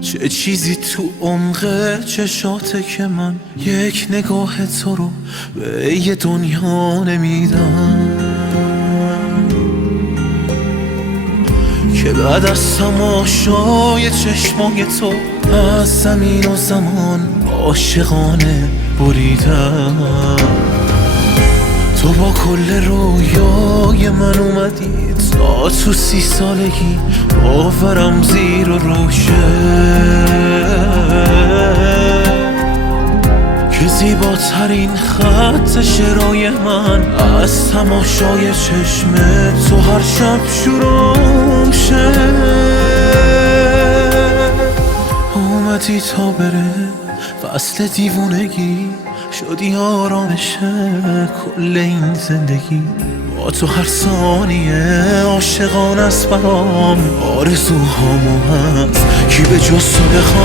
چه چیزی تو عمق چشاته که من یک نگاه تو رو به یه دنیا نمیدم، که بعد از تماشای چشمای تو از زمین و زمان عاشقانه بریدم. تو با کل رویای من اومدی تا تو 30 سالگی باورم زیر و روشه، که زیباترین خط شعرهای من از تماشای چشم تو هر شب شروع شه. اومدی تا بره فصل دیوونگی، شدی آرامش کل این زندگی. با تو هر ثانیه عاشقانه است برام، آرزوهامو هست کی به جز تو بخوام.